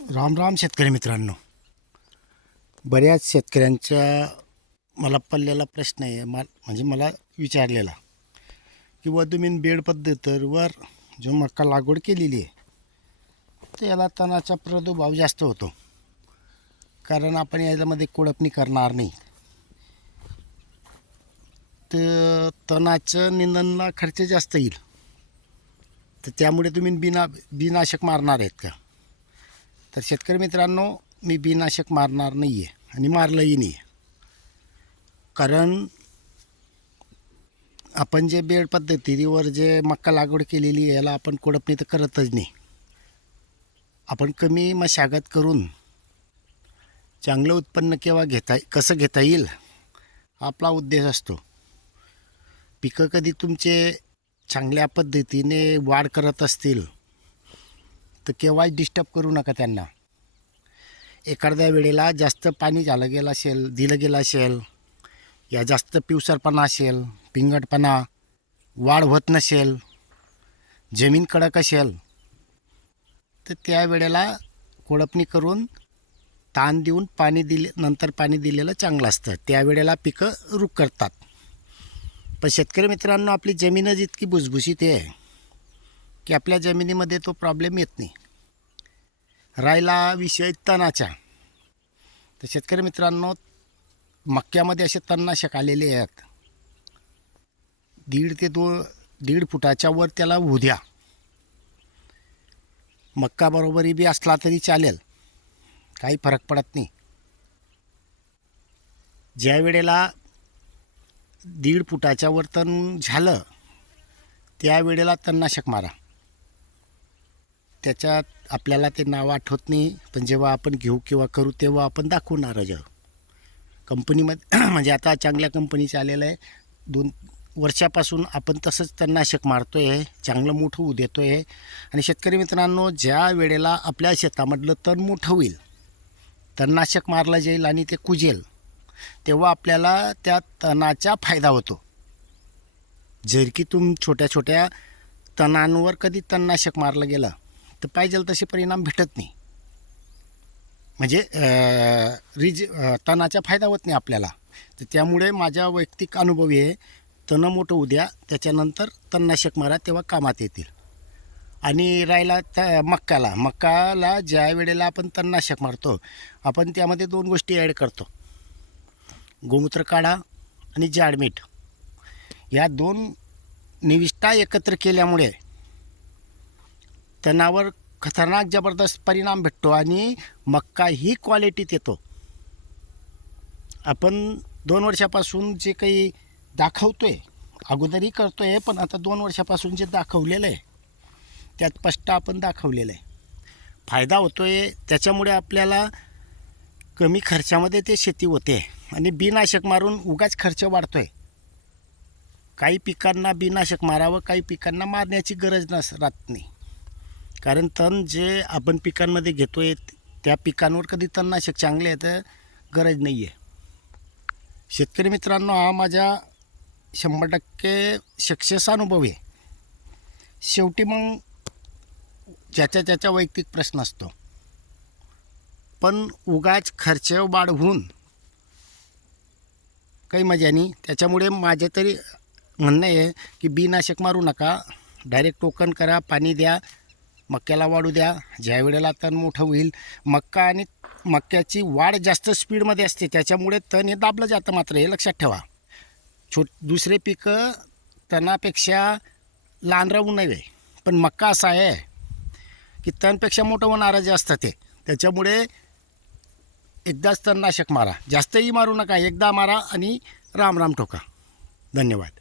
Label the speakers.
Speaker 1: राम राम शेतकरी मित्रांनो. बऱ्याच शेतकऱ्यांच्या मला पडलेला प्रश्न आहे मा म्हणजे मला विचारलेला की तुम्ही बेड पद्धतीवर जो मका लागवड केलेली आहे तर याला तणाचा प्रादुर्भाव जास्त होतो. कारण आपण याच्यामध्ये कोडपणी करणार नाही. तर तणाचं निंदनला खर्च जास्त येईल. तर त्यामुळे तुम्ही बिना बिनाशक मारणार आहेत का? तर शेतकरी मित्रांनो मी बिनाशक मारणार नाही आहे आणि मारलंही नाही आहे कारण आपण जे बेड पद्धतीवर जे मक्का लागवड केलेली आहे याला आपण कोडपणी तर करतच नाही. आपण कमी मशागत करून चांगलं उत्पन्न केव्हा घेता कसं घेता येईल हा आपला उद्देश असतो. पिकं कधी तुमचे चांगल्या पद्धतीने वाढ करत असतील तर केव्हाच डिस्टर्ब करू नका त्यांना. एखाद्या वेळेला जास्त पाणी झालं गेलं असेल दिलं गेलं असेल या जास्त पिवसरपणा असेल पिंगटपणा वाढ होत नसेल जमीन कडक असेल तर त्या वेळेला कोळपणी करून ताण देऊन पाणी दिले नंतर पाणी दिलेलं चांगलं असतं. त्यावेळेला पिकं रुख करतात. पण शेतकरी मित्रांनो आपली जमीनच इतकी भुसभुशीत आहे की आपल्या जमिनीमध्ये तो प्रॉब्लेम येत नाही. राहिला विषय तणाचा तर शेतकरी मित्रांनो मक्यामध्ये असे तणनाशक आलेले आहेत. दीड ते दो दीड फुटाच्या वर त्याला उद्या द्या. मक्का बरोबरी बी असला तरी चालेल. काही फरक पडत नाही. ज्या वेळेला दीड फुटाच्या वर तण झालं त्यावेळेला तणनाशक मारा. त्याच्यात आपल्याला ते नाव आठवत नाही पण जेव्हा आपण घेऊ किंवा करू तेव्हा आपण दाखवणार आहोत. कंपनीमध्ये म्हणजे आता चांगल्या कंपनीचं आलेलं आहे. दोन वर्षापासून आपण तसंच तणनाशक मारतो आहे चांगलं मोठं होऊ देतो आहे आणि शेतकरी मित्रांनो ज्या वेळेला आपल्या शेतामधलं तण मोठं होईल तणनाशक मारलं जाईल आणि ते कुजेल तेव्हा आपल्याला त्या तणाचा फायदा होतो. जर की तुम छोट्या छोट्या तणांवर कधी तणनाशक मारलं गेलं तर पाहिजे तसे परिणाम भेटत नाही. म्हणजे रिज तणाचा फायदा होत नाही आपल्याला. तर त्यामुळे माझ्या वैयक्तिक अनुभवी आहे तणं मोठं उद्या त्याच्यानंतर तणनाशक मारा तेव्हा कामात येतील. आणि राहिला त्या मक्काला. मक्काला ज्या वेळेला आपण तणनाशक मारतो आपण त्यामध्ये दोन गोष्टी ॲड करतो. गोमूत्र काढा आणि जाडमीठ. या दोन निविष्ठा एकत्र केल्यामुळे त्यांनावर खतरनाक जबरदस्त परिणाम भेटतो आणि मक्का ही क्वालिटीत येतो. आपण दोन वर्षापासून जे काही दाखवतोय अगोदरही करतोय पण आता दोन वर्षापासून जे दाखवलेलं आहे त्यात स्पष्ट आपण दाखवलेलं आहे. फायदा होतोय त्याच्यामुळे आपल्याला कमी खर्चामध्ये ते शेती होते आणि बिनाशक मारून उगाच खर्च वाढतोय. काही पिकांना बिनाशक मारावं काही पिकांना मारण्याची गरज नस राहत नाही. कारण तण जे आपण पिकांमध्ये घेतो आहे त्या पिकांवर कधी तणनाशक चांगले आहे तर गरज नाही आहे. शेतकरी मित्रांनो हा माझ्या शंभर टक्के सक्सेस अनुभव आहे. शेवटी मग ज्याच्या ज्याचा वैयक्तिक प्रश्न असतो. पण उगाच खर्च वाढवून काही मजा नाही. त्याच्यामुळे माझे तरी म्हणणं आहे की बिनाशक मारू नका. डायरेक्ट टोकन करा पाणी द्या. मक्याला वाढू द्या. ज्या वेळेला तण मोठं होईल मक्का आणि मक्याची वाढ जास्त स्पीडमध्ये असते त्याच्यामुळे तण हे दाबलं जातं मात्र हे लक्षात ठेवा. छोट दुसरे पिकं तणापेक्षा लहान राहू नये पण मक्का असा आहे की तणपेक्षा मोठं होणारं जे असतं ते. त्याच्यामुळे एकदाच तणनाशक मारा. जास्तही मारू नका एकदा मारा आणि राम राम ठोका. धन्यवाद.